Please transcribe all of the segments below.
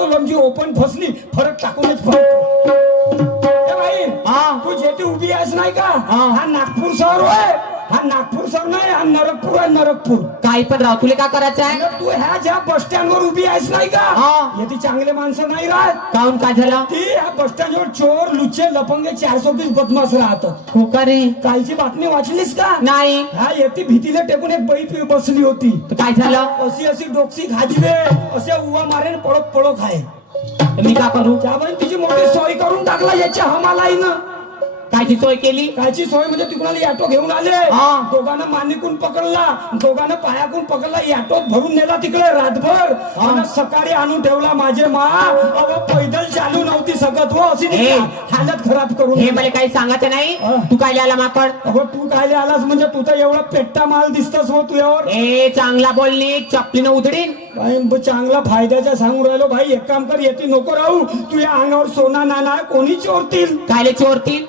तो लमची ओपन फसली फरक टाकूनच फरक भाई तू जेथे उभी आहेस नाही का हा नागपूर शहर होय हा नागपूर शहर नाही हा नरकपूर आहे नरकपूर काही पण राव तुला काय करायचं आहे तू ह्या ज्या बस स्टँड वर उभी आहेस नाही का येथे चांगले माणसं नाही राहत काऊन काय झालं ती ह्या बस स्टँड वर चोर लुच्चे लफंगे 420 बदमाश राहतात हो का रे कालची बातमी वाचलीस का नाही हा येते भीतीला टेकून एक बाई बसली होती काय झालं अशी अशी डोकशी खाजवे असे उवा मारेन पळत पळत आहे मी का करू त्यामुळे तिची मोठी सोय करून टाकला याच्या हमालाईनं कायची सोय केली कायची सोय म्हणजे तिकडे ऑटो घेऊन आले दोघांना मानिकून पकडला दोघांना पायाकून पकडला ऑटोत भरून नेला तिकडे रातभर आणि सकाळी आणून ठेवला माझे मा अव पैदल चालू नव्हती सकत हो अशी हालत खराब करून हे मला काही सांगायचं नाही तू काय आला माकड अहो तू काय आलास म्हणजे तू तर एवढा पेट्टा माल दिसतस हो तुझ्यावर ए चांगला बोलली चपलीनं उधडीन चांगला फायद्याचा सांगून राहिलो भाई एक काम कर येते नको राहू तू या अंगावर सोना नाना कोणी चोरतील कायले चोरतील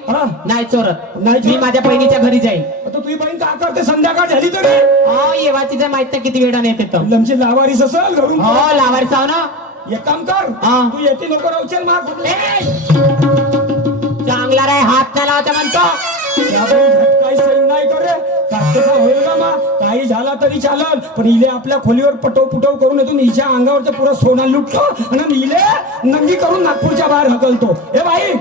नाही चोरत मी माझ्या बहिणीच्या घरी जाईल आता तुझी बहीण का करते संध्याकाळ झाली तरी येवा तिचं माहित नाही किती वेळा येते तर लमची लावारीस असेल घरून हो लावारीस आहो ना एक काम कर तू येते नको राहू चल मार चांगला रे हात नाही लावायचा म्हणतो काही सैन नाही करे कसा होईल का मा काही झाला तरी चालल पण इले आपल्या खोलीवर पटव पुटव करून येतो हिच्या अंगावरचा पुरा सोना लुटतो आणि इले नंगी करून नागपूरच्या बाहेर हकलतो ए भाई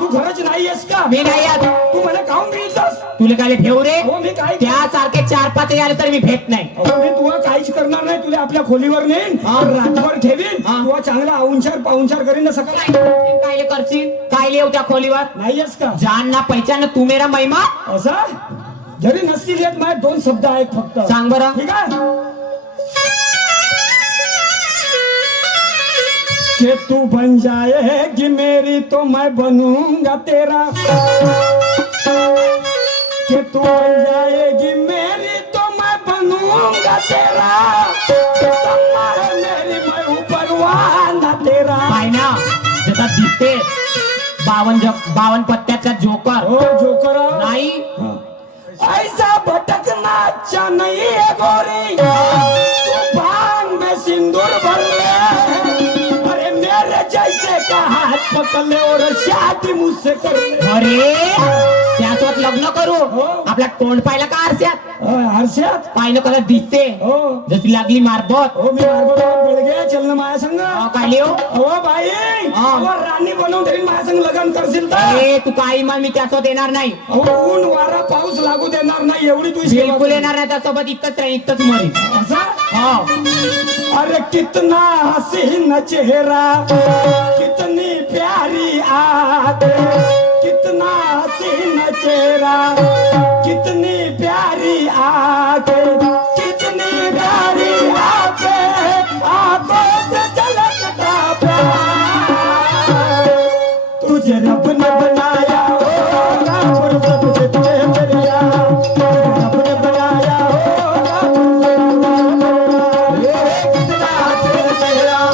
तू घरच नाही आहेस का मी नाही आत तू मला खाऊन मिळतस तुला काय ठेव रे हो मी काय त्यासारखे 4-5 आले तर मी भेट नाही मी तुला काहीच करणार नाही तुला आपल्या खोलीवर नेईन रातभर ठेवीन तुला चांगला पाहुणचार करीन ना सकाळी कायले करशील कायले येऊ त्या खोलीवर नाही आहेस का जान ना पहिचान तू मेरा महिमा असा जरी नसतील येत माझे 2 शब्द आहेत फक्त सांग बरं ठीक आहे कि तू बन जाएगी मेरी तो मैं बनूंगा तेरा कि तू बन जाएगी मेरी तो मैं बनूंगा तेरा सम्मा है मेरी मैं ऊपर वाला तेरा ना जसा दिसते 52 पत्त्याचा जोकर हो जोकर नाही ऐसा भटकना अच्छा नहीं है गोरी तू भांग में सिंदूर भर ले अरे मेरे जैसे का हात पकड़ ले और शादी मुझसे कर ले अरे त्यासोबत लग्न करू आपला तोंड पाहिला का आरशात हर्षात पाहिलं कलर दिसते जशी लागली मारबत हो मी मार्गो बेळगे चलन माझ्या संग काय लिहो अहो बाई राणी बनवून तरी माझ्या संग लग्न करशील तर ए तू काही मग मी त्यासोबत येणार नाही अहो ऊन वारा पाऊस लागू देणार नाही एवढी तुझी बिलकुल येणार नाही त्यासोबत इतकंच राहील इतकंच मरी असा अरे कितना हसीन चेहरा कितनी प्यारी आंख कितना हसीन चेहरा कितनी प्यारी आंख कितनी प्यारी आंख आंखों से झलकता प्यार तुझे रब ने बनाया होगा फुर्सत से तेरा रब ने बनाया होगा कितना हसीन चेहरा कितनी प्यारी आंख कितना हसीन चेहरा कितनी प्यारी आंख कितनी प्यारी आंख आंखों से झलकता प्यार तुझे रब ने बनाया होगा फुर्सत से तुझे मेरा तुझे रब ने बनाया होगा फुर्सत से तुझे मेरा कितना हसीन चेहरा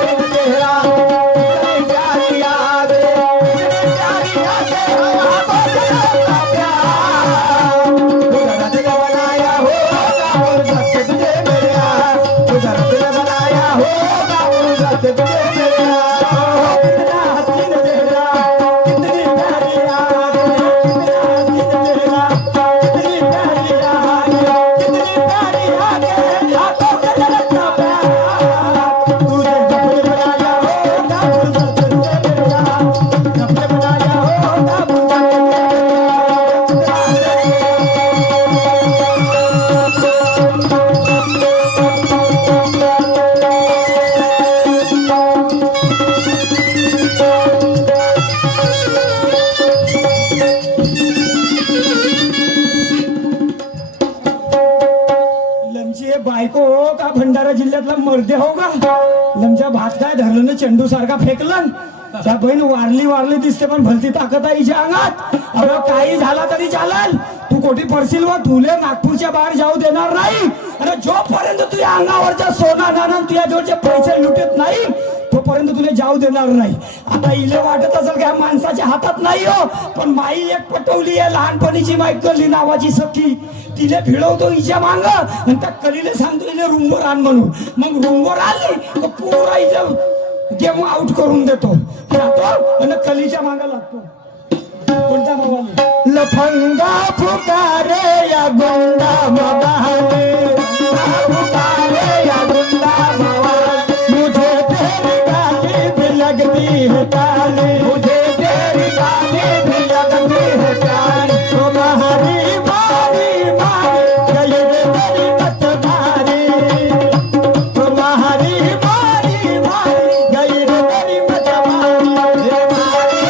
कितनी प्यारी आंख कितना हसीन चेहरा कितनी प्यारी आंख कितनी प्यारी आंख आंखों से झलकता प्यार तुझे रब ने बनाया होगा फुर्सत से तुझे मेरा रब ने बनाया होगा फुर्सत लमची हे बायको हो का भंडारा जिल्ह्यातला मर्दे हो का लमच्या भात काय धरलं ना चेंडू सारखा फेकलं त्या बहीण वारली दिसते पण भलती ताकद आहे हिच्या अंगात अरे काही झाला तरी चालेल तू कोठी पडशील व तुले नागपूरच्या बाहेर जाऊ देणार नाही आणि जोपर्यंत तुझ्या अंगावरच्या सोना नाना तुझ्या जवळचे पैसे लुटत नाही तोपर्यंत तुला जाऊ देणार नाही. आता इले वाटत असेल की ह्या माणसाच्या हातात नाही हो, पण माई एक पटवली आहे लहानपणीची माई कली नावाची सखी. तिले भिडवतो हिच्या मांग आणि त्या कलीले सांगतो इले रूमवर आण म्हणून. मग रूमवर आली तर पुरा इथं गेम आउट करून देतो. जातो आणि कलीच्या मांग लागतो. कोणत्या मावाले लफंगा फुकारे या गुंडा मवाले, फुकारे या गुंडा मवाले, मुझे तेरी गाली भी लगती है काली, मुझे तेरी गाली भी लगती है काली. तुम्हारी मारी मारी गई रे मेरी मत मारी, तुम्हारी मारी मारी गई रे मेरी मत मारी, मारी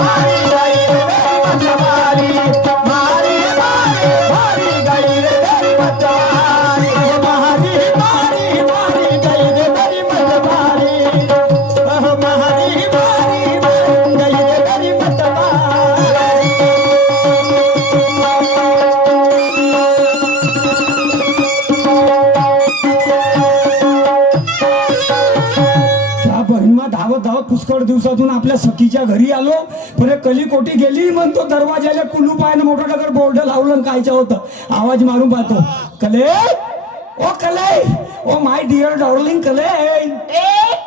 मारी गई रे मेरी मत मारी, मारी मारी गई रे मेरी मत मारी, मारी मारी गई रे मेरी मत मारी, मारी मारी गई रे मेरी मत मारी. त्या बहिणमा धावत धावत पुष्कळ दिवसातून आपल्या सखीच्या घरी आलो. पण हे कली कोठी गेली म्हणतो दरवाजाला कुलूप आहे ना मोठं डगर बोर्ड लावलं आणि कायचं होतं. आवाज मारून पाहतो. कले ओ कले, ओ माय डिअर डार्लिंग कले.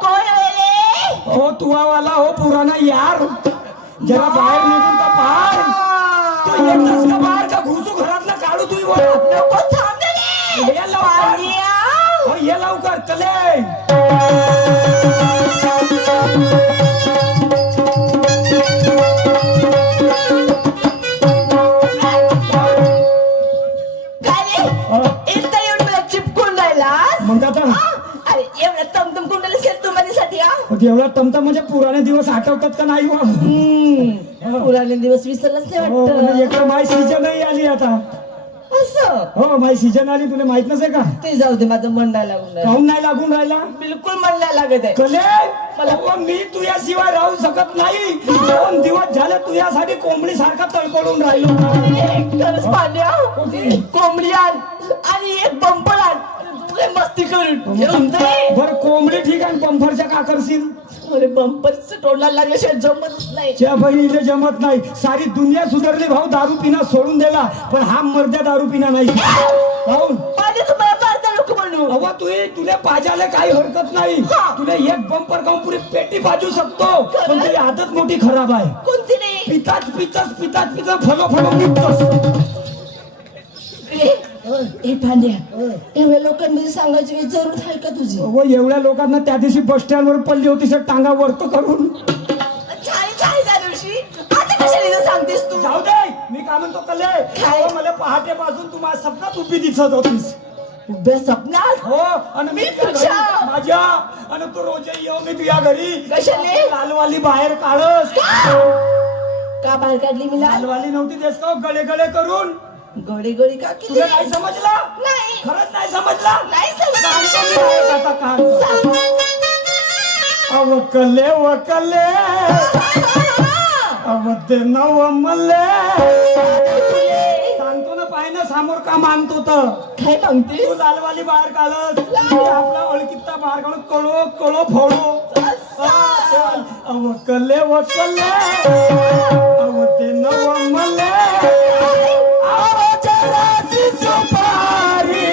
कोण आहे ओ तुवावाला हो पुराना यार, जरा बाहेर निघून का पार. तू एकटाच का बाहेर का घुसू घरात ना काढू तू नको थांब रे. ये लवकर, हो ये लवकर कले. इथं येऊन मला चिपकून राहिलास. मग आता अरे एवढं तमतम कुंडली शेत तू माझ्यासाठी एवढा तमता म्हणजे पुराणे दिवस आठवतात का नाही हो? पुराले दिवस विसरलाच नाही हो, म्हणजे वाटत. इकडे माय सीजन नाही आली आता. असं हो माय सीजन आली, तुला माहित नसे का? ते जाऊ दे, माझं मन नाही लागून राहिलं. काहून नाही लागून राहिला? बिलकुल मन नाही लागत आहे. कले मला मी तुझ्याशिवाय राहू शकत नाही. 2 दिवस झाले तुझ्यासाठी कोंबडी सारखा तळपडून राहिलो. खरंच पांड्या, कोंबडी आण आणि एक बंपर आण. तुला मस्ती करून जेवून दे. बरं कोंबडी ठीक आहे, पंफरच्या का करशील? अरे बंपरचं तोंडाला लागल्याशिवाय जमतच नाही. त्या बहिणीला जमत नाही. सारी दुनिया सुधारली भाऊ, दारू पिणं सोडून दिला, पण हा मर्द्या दारू पिणं नाही. काहून? पांड्या तुम्हाला पारता लोक म्हणू. अवा तुला पाजायला काही हरकत नाही. तुला एक बंपर खाऊन पुरी पेटी पाजू शकतो, पण तुझी आदत मोठी खराब आहे. कोणती नाही पिताच फलो निघतोस. ए पांड्या, एवढ्या लोकांमध्ये सांगायची काही जरूर आहे का तुझी? व एवढ्या लोकांना त्या दिवशी बस स्टँड वर पडली होती सर, टांगा वरत करून. छान छान त्या दिवशी आता कशाला इथं सांगतेस तू? जाऊ दे, मी काय म्हणतो कले, अहो, मला पहाटेपासून तू माझ्या सपनात उभी दिसत होतीस. उभ्या स्वप्नात? हो, आणि मी मी तुझ्या? माझ्या, आणि तू रोज येऊ मी तुझ्या घरी. कशाले? लालवाली बाहेर काढस. का बाहेर काढली मी लाल? लालवाली नव्हती देस का गळे गळे करून? गोडी गोडी का केली? तुला नाही समजला? नाही. खरंच नाही समजला? नाही समजलं. सांगतो मी बाहेर आता कहाणी. सांग. वकले वकले अवते नव मल्ले. सांगतो ना, पाय ना समोर का मागतो तर. काय म्हणतेस? तू लालवाली बाहेर काढस, आपला ओळखीचा बाहेर काढून कळो कळो फोडो. वकले वकले अवते नव मल्ले. आवाजाची सुपारी,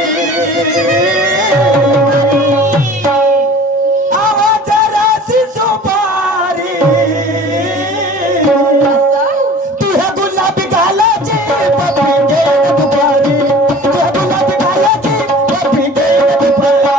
आवाजाची सुपारी. तुझ्या गुलाबी गालाची पपी गेल दुपारी, तुझ्या गुलाबी गालाची पपी गेल दुपारी.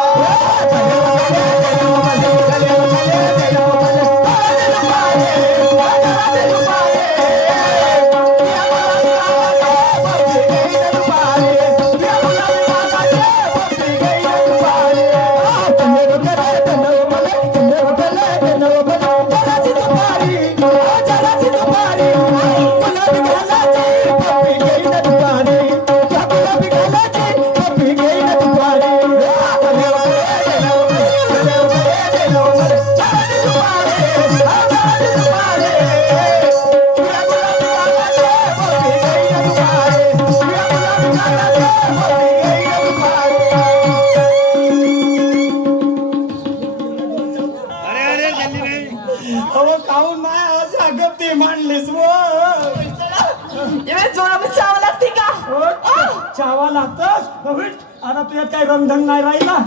चावा लागतस आता तुझ्यात काय रंगढंग नाही राहिला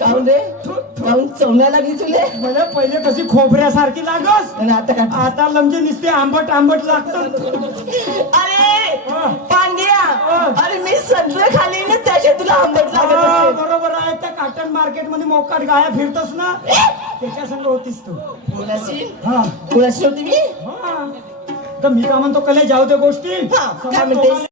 काऊन रे काऊन चवण्या लागली तुले म्हणजे पहिले कशी खोबऱ्यासारखी लागस आणि आता काय आता लमजे नुसते आंबट आंबट लागत अरे पांड्या अरे मी संत्र खाली ना त्याचे तुला आंबट लागत असेल बरोबर आहे त्या कॉटन मार्केट मध्ये मोकाट गाया फिरतस ना त्याच्या संग होतीस तू कोणाशी हा कोणाशी होती मी हा. तर मी का म्हणतो कले जाऊ दे गोष्टी हा, काय म्हणतेस?